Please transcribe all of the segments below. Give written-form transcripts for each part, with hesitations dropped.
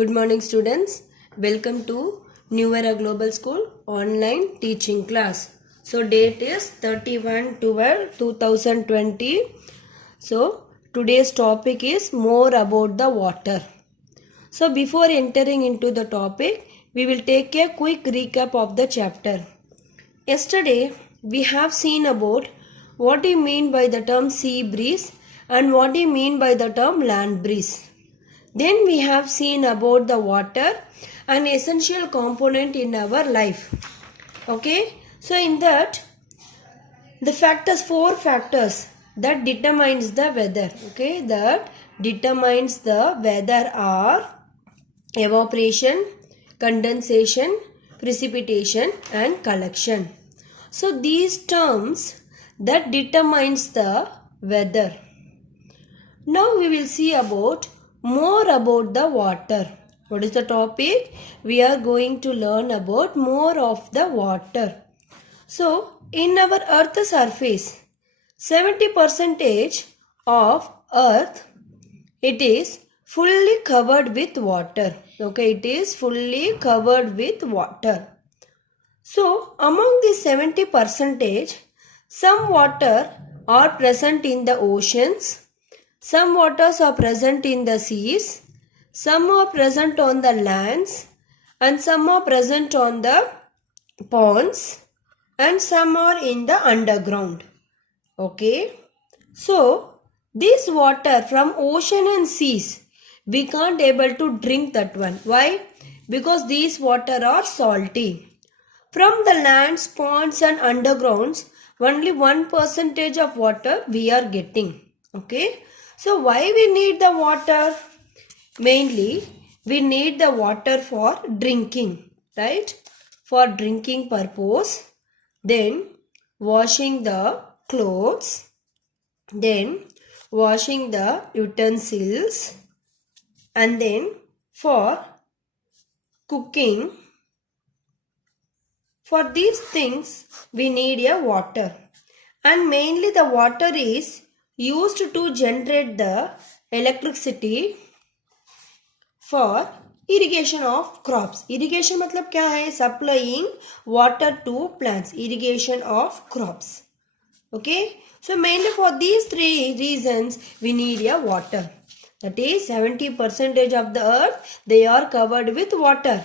Good morning students. Welcome to New Era Global School online teaching class. So date is 31/12/2020. So today's topic is more about the water. So before entering into the topic, we will take a quick recap of the chapter. Yesterday we have seen about what we mean by the term sea breeze and what we mean by the term land breeze. Then we have seen about the water, an essential component in our life. Okay, so in that the four factors that determines the weather. Okay, that determines the weather are evaporation, condensation, precipitation and collection. So these terms that determines the weather. Now we will see about more about the water. What is the topic? We are going to learn about more of the water. So in our earth surface, 70% of earth, it is fully covered with water. Okay, it is fully covered with water. So among the 70%, some water are present in the oceans, some waters are present in the seas, some are present on the lands, and some are present on the ponds, and some are in the underground. Okay. So, this water from ocean and seas, we can't able to drink that one. Why? Because these water are salty. From the lands, ponds and undergrounds, only 1% of water we are getting. Okay. So why we need the water? Mainly we need the water for drinking, right? For drinking purpose. Then washing the clothes. Then washing the utensils. And then for cooking. For these things we need a water. And mainly the water is used to generate the electricity for irrigation of crops. Irrigation मतलब क्या है? Supplying water to plants. Irrigation of crops. Okay. So mainly for these three reasons we need a water. That is 70% of the earth, they are covered with water.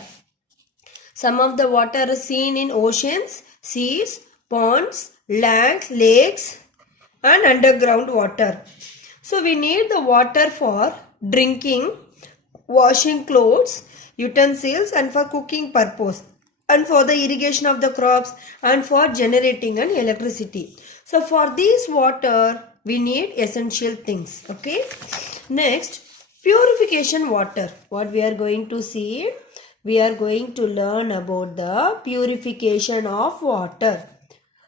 Some of the water is seen in oceans, seas, ponds, lakes and underground water. So we need the water for drinking, washing clothes, utensils and for cooking purpose, and for the irrigation of the crops and for generating an electricity. So for this water we need essential things. Okay. Next, purification water. What we are going to see? We are going to learn about the purification of water.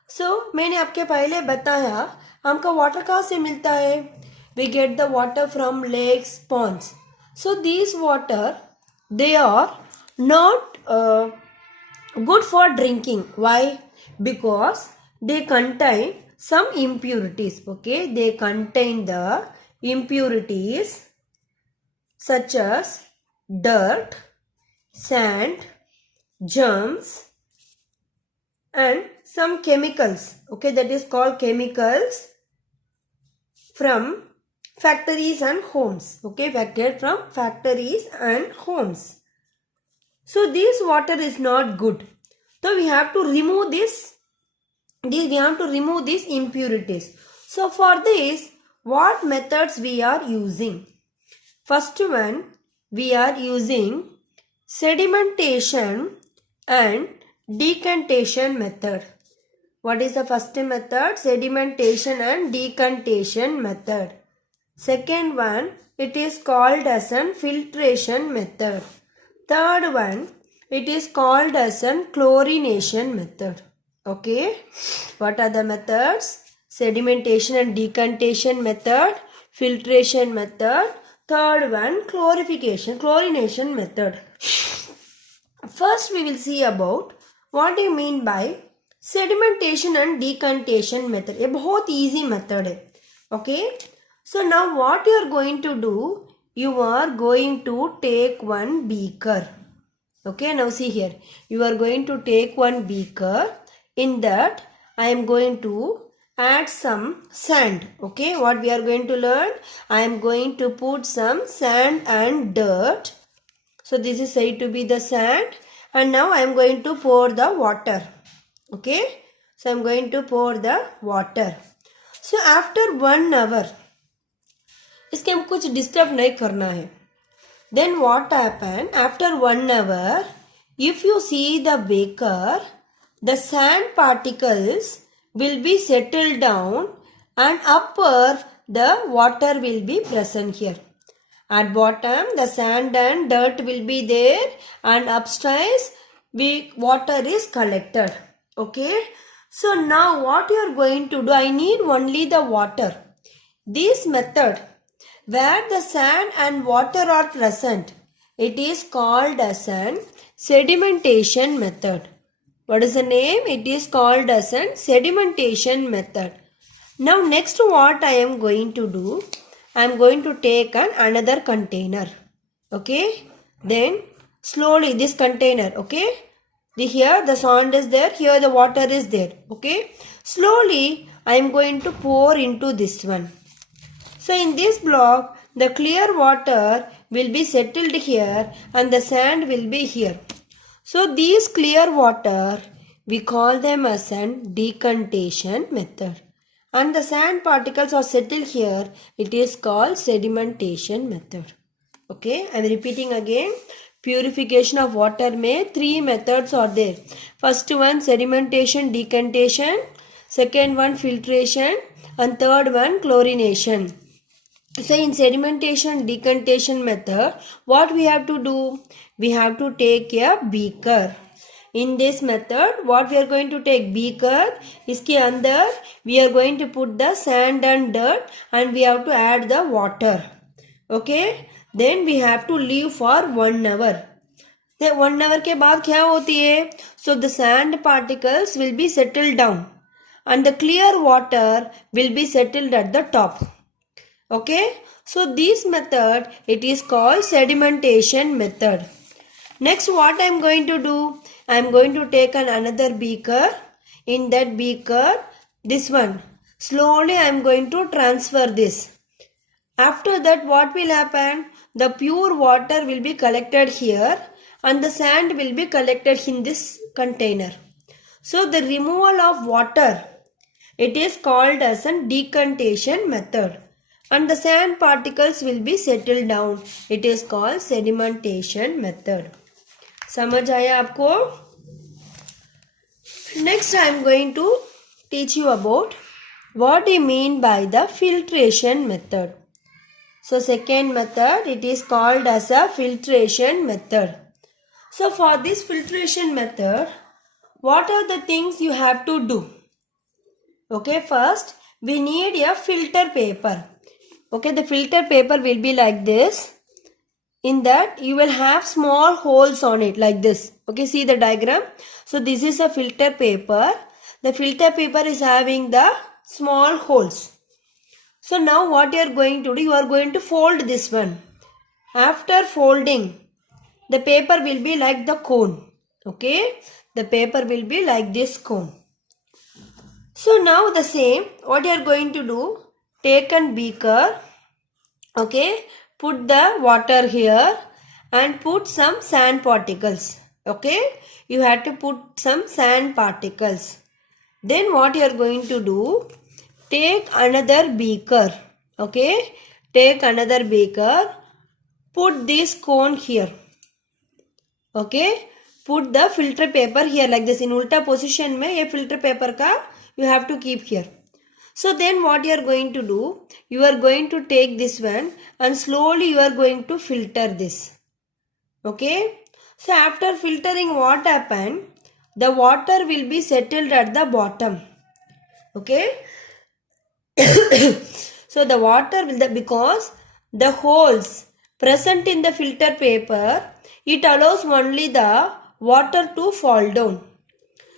So मैंने आपके पहले बताया हमका water कहाँ से मिलता है? We get the water from lakes, ponds. So these water, they are not good for drinking. Why? Because they contain some impurities. Okay, they contain the impurities such as dirt, sand, germs and some chemicals. Okay, that is called chemicals from factories and homes. Okay, factored from factories and homes. So this water is not good. So we have to remove this. We have to remove these impurities. So for this, what methods we are using? First one, we are using sedimentation and decantation method. What is the first method? Sedimentation and decantation method. Second one, it is called as an filtration method. Third one, it is called as an chlorination method. Okay. What are the methods? Sedimentation and decantation method, filtration method. Third one, chlorination method. First we will see about what do you mean by sedimentation and decantation method. ये बहुत easy method है. Okay. So now what you are going to do? you are going to take one beaker. Okay, now see here. You are going to take one beaker. In that, I am going to add some sand. Okay, what we are going to learn? I am going to put some sand and dirt. So this is said to be the sand. And now I am going to pour the water. Okay, so I am going to pour the water. So after 1 hour, इसके हम कुछ disturb नहीं करना है. Then what happen? After 1 hour, if you see the beaker, the sand particles will be settled down and upper the water will be present here. At bottom the sand and dirt will be there and upstairs water is collected. Okay. So now what you are going to do? I need only the water. This method where the sand and water are present, it is called as an sedimentation method. What is the name? It is called as an sedimentation method. Now next what I am going to do? I am going to take another container. Okay. Then slowly this container. Okay. Here the sand is there. Here the water is there. Okay. Slowly I am going to pour into this one. So in this block, the clear water will be settled here and the sand will be here. So these clear water, we call them as an decantation method. And the sand particles are settled here. It is called sedimentation method. Okay, I am repeating again. Purification of water में 3 methods are there. First one sedimentation, decantation. Second one filtration. And third one chlorination. So in sedimentation decantation method, what we have to do? We have to take a beaker. In this method, what we are going to take? Beaker. इसके अंदर we are going to put the sand and dirt and we have to add the water. Okay. Then we have to leave for 1 hour. Then 1 hour के बाद क्या होती है? So the sand particles will be settled down and the clear water will be settled at the top. Okay, so this method, it is called sedimentation method. Next what I am going to do? I am going to take another beaker. In that beaker, this one, slowly I am going to transfer this. After that what will happen? The pure water will be collected here and the sand will be collected in this container. So the removal of water, it is called as a decantation method. And the sand particles will be settled down. It is called sedimentation method. समझ आया आपको? Next I am going to teach you about what I mean by the filtration method. So second method, it is called as a filtration method. So for this filtration method, what are the things you have to do? Okay, first we need a filter paper. Okay, the filter paper will be like this. In that you will have small holes on it like this. Okay, see the diagram. So this is a filter paper. The filter paper is having the small holes. So now what you are going to do? You are going to fold this one. After folding, the paper will be like the cone. Okay, the paper will be like this cone. So now the same, what you are going to do? Take a beaker, okay, put the water here and put some sand particles. Okay, you have to put some sand particles. Then what you are going to do? Take another beaker. Okay, take another beaker, put this cone here. Okay, put the filter paper here like this in ulta position में ये filter paper का you have to keep here. So then what you are going to do? You are going to take this one and slowly you are going to filter this. Okay. So after filtering, what happened? The water will be settled at the bottom. Okay. So the water will, because the holes present in the filter paper, it allows only the water to fall down.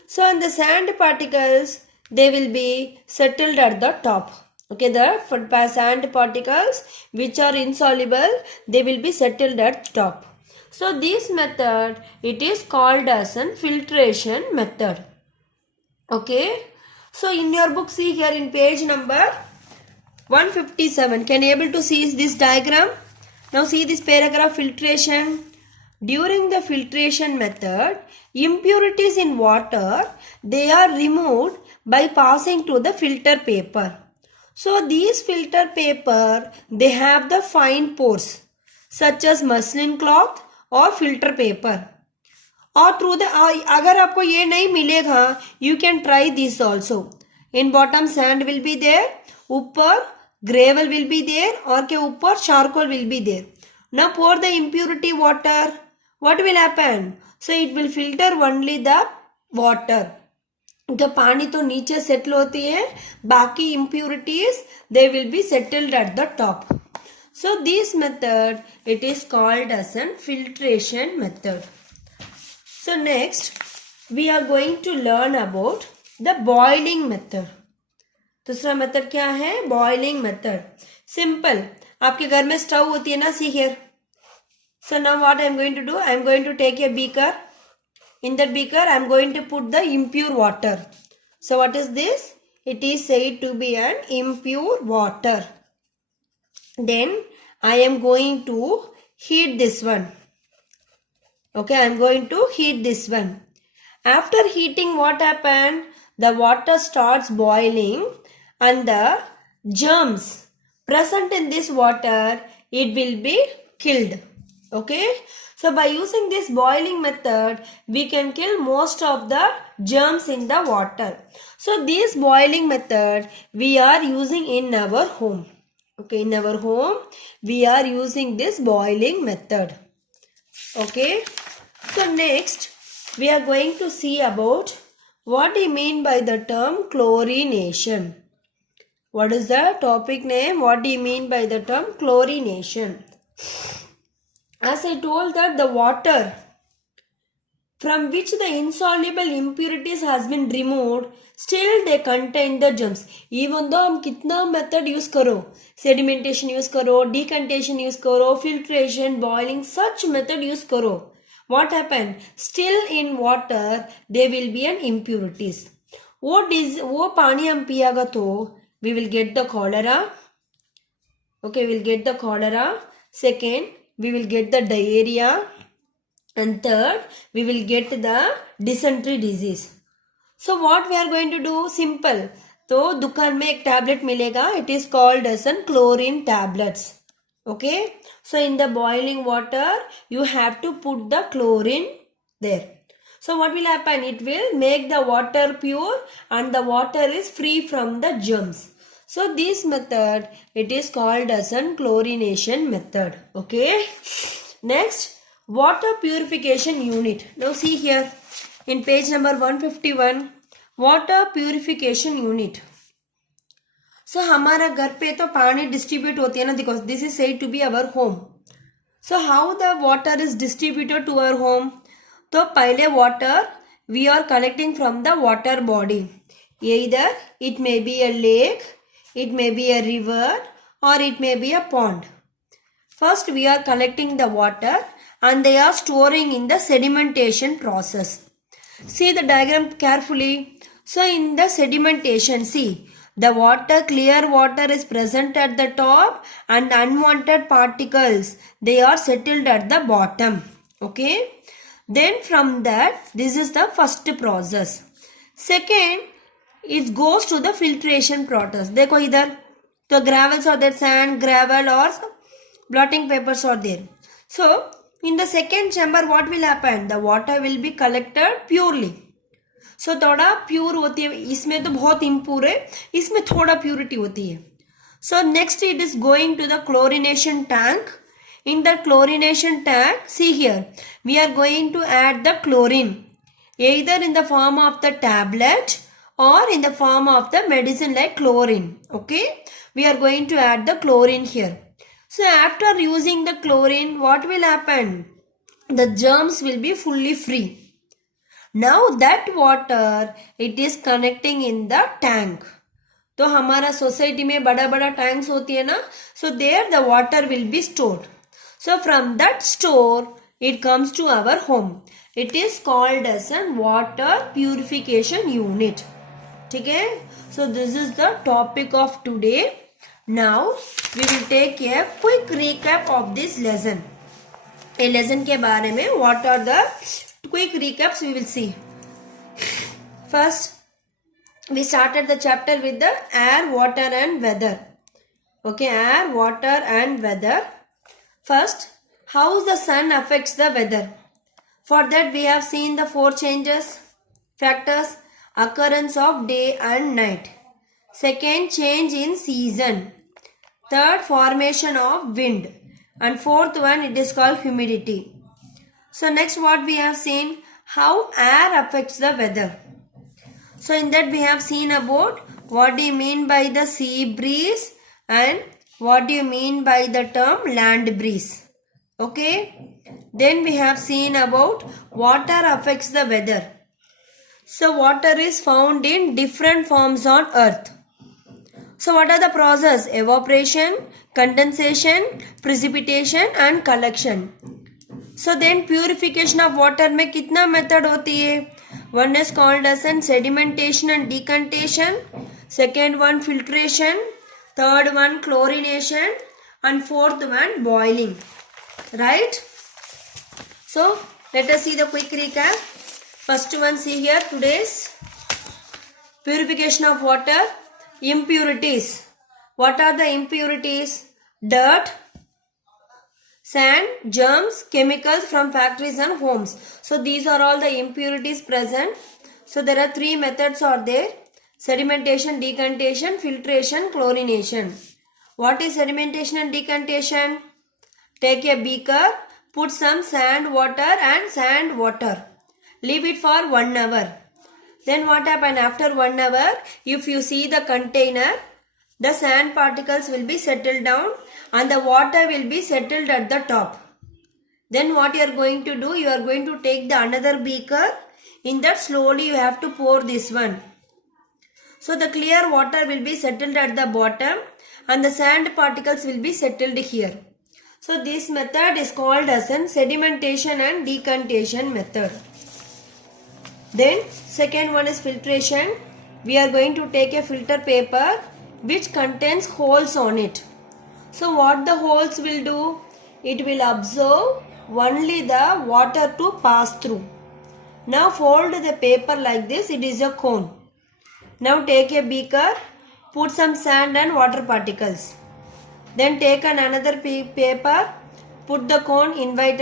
So and the sand particles, they will be settled at the top. Okay, the sand particles which are insoluble, they will be settled at top. So this method, it is called as an filtration method. Okay. So in your book, see here in page number 157. Can you able to see this diagram? Now see this paragraph, filtration. During the filtration method, impurities in water, they are removed by passing to the filter paper. So these filter paper, they have the fine pores such as muslin cloth or filter paper. और through the अगर आपको ये नहीं मिलेगा, you can try this also. In bottom sand will be there, ऊपर gravel will be there और के ऊपर charcoal will be there. Now pour the impurity water, what will happen? So it will filter only the water. तो पानी तो नीचे settle होती है, बाकी impurities they will be settled at the top. So this method, it is called as an filtration method. So next we are going to learn about the boiling method. दूसरा method क्या है? Boiling method. Simple, आपके घर में stove होती है ना, see here. So now what I am going to do? I am going to take a beaker. In that beaker I am going to put the impure water. So what is this? It is said to be an impure water. Then I am going to heat this one. Okay, I am going to heat this one. After heating, what happened? The water starts boiling and the germs present in this water, it will be killed. Okay, so by using this boiling method, we can kill most of the germs in the water. So this boiling method we are using in our home. Okay, in our home we are using this boiling method. Okay, so next we are going to see about what we mean by the term chlorination. What is the topic name? What do you mean by the term chlorination? As I told that the water from which the insoluble impurities has been removed, still they contain the germs. Even though हम कितना method use करो, sedimentation use करो, decantation use करो, filtration, boiling, such method use करो, what happen? Still in water there will be an impurities. वो पानी हम पियागा तो we will get the cholera. Okay, we will get the cholera. Second, we will get the diarrhea. And third, we will get the dysentery disease. So what we are going to do? Simple. तो दुकान में एक tablet मिलेगा. It is called as an chlorine tablets. Okay. So in the boiling water, you have to put the chlorine there. So what will happen? It will make the water pure and the water is free from the germs. So this method, it is called as an chlorination method. Okay. Next, water purification unit. Now see here in page number 151, water purification unit. So हमारा घर पे तो पानी distribute होती है ना, because this is said to be our home. So how the water is distributed to our home? तो पहले water we are collecting from the water body. Either it may be a lake, it may be a river, or it may be a pond. First we are collecting the water and they are storing in the sedimentation process. See the diagram carefully. So in the sedimentation, see the water, clear water is present at the top and unwanted particles, they are settled at the bottom. Okay. Then from that, this is the first process. Second, it goes to the filtration process. देखो इधर तो gravels are there, sand, gravel or blotting papers are there. So in the second chamber, what will happen? The water will be collected purely. So थोड़ा pure होती है, इसमें तो बहुत impure है, इसमें थोड़ा purity होती है. So next it is going to the chlorination tank. In the chlorination tank, see here, we are going to add the chlorine, either in the form of the tablet or in the form of the medicine like chlorine. Okay, we are going to add the chlorine here. So after using the chlorine, what will happen? The germs will be fully free. Now that water, it is connecting in the tank. तो हमारा society में बड़ा बड़ा tanks होती है ना, so there the water will be stored. So from that store it comes to our home. It is called as a water purification unit. ठीक है, so this is the topic of today. Now we will take a quick recap of this lesson. A lesson के बारे में what are the quick recaps we will see. First we started the chapter with the air, water and weather. Okay, air, water and weather. First, how the sun affects the weather. For that we have seen the 4 changes factors: occurrence of day and night. Second, change in season. Third, formation of wind. And fourth one, it is called humidity. So next what we have seen, how air affects the weather. So in that we have seen about what do you mean by the sea breeze and what do you mean by the term land breeze. Okay. Then we have seen about water affects the weather. So water is found in different forms on earth. So what are the process? Evaporation, condensation, precipitation and collection. So then purification of water में कितना method होती है? One is called as sedimentation and decantation. Second one filtration. Third one chlorination. And fourth one boiling. Right? So let us see the quick recap. First one, see here today's purification of water. Impurities. What are the impurities? Dirt, sand, germs, chemicals from factories and homes. So these are all the impurities present. So there are 3 methods are there: sedimentation, decantation, filtration, chlorination. What is sedimentation and decantation? Take a beaker, put some sand water and sand water. Leave it for 1 hour. Then what happen after 1 hour? If you see the container, the sand particles will be settled down and the water will be settled at the top. Then what you are going to do? You are going to take the another beaker. In that slowly you have to pour this one. So the clear water will be settled at the bottom and the sand particles will be settled here. So this method is called as a sedimentation and decantation method. Then second one is filtration. We are going to take a filter paper which contains holes on it. So what the holes will do? It will absorb only the water to pass through. Now fold the paper like this. It is a cone. Now take a beaker, put some sand and water particles. Then take another paper, put the cone,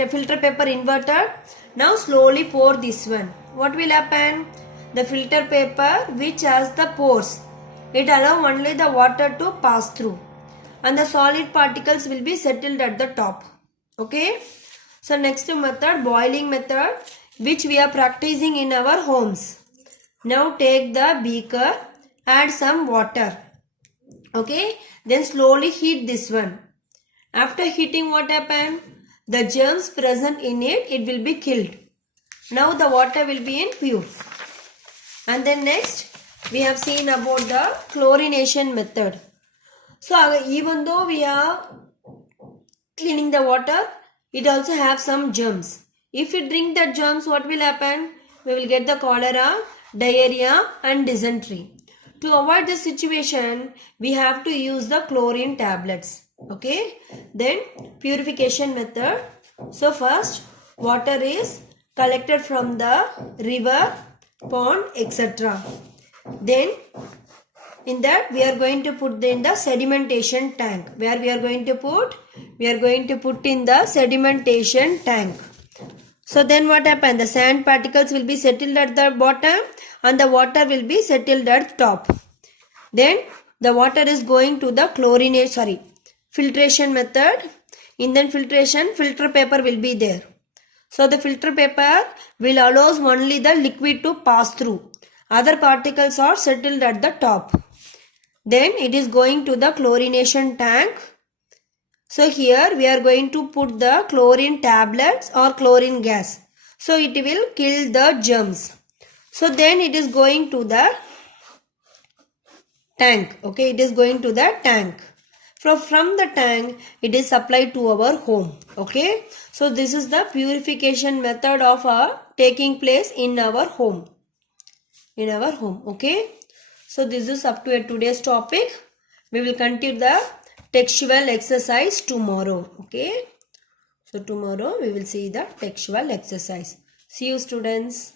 filter paper inverted. Now slowly pour this one. What will happen? The filter paper which has the pores, it allows only the water to pass through and the solid particles will be settled at the top. Okay. So next method, boiling method, which we are practicing in our homes. Now take the beaker, add some water. Okay. Then slowly heat this one. After heating, what happen? The germs present in it, it will be killed. Now the water will be in pure. And then next we have seen about the chlorination method. So even though we are cleaning the water, it also have some germs. If we drink the germs, what will happen? We will get the cholera, diarrhea and dysentery. To avoid this situation, we have to use the chlorine tablets. Okay. Then purification method. So first, water is collected from the river, pond, etc. Then in that we are going to put in the sedimentation tank. Where we are going to put? We are going to put in the sedimentation tank. So then what happens? The sand particles will be settled at the bottom and the water will be settled at the top. Then the water is going to the filtration method. In the filtration, filter paper will be there. So the filter paper will allow only the liquid to pass through. Other particles are settled at the top. Then it is going to the chlorination tank. So here we are going to put the chlorine tablets or chlorine gas. So it will kill the germs. So then it is going to the tank. Okay, it is going to the tank. From the tank, it is supplied to our home. Okay, so this is the purification method of taking place in our home. Okay, so this is up to today's topic. We will continue the textual exercise tomorrow. Okay, so tomorrow we will see the textual exercise. See you, students.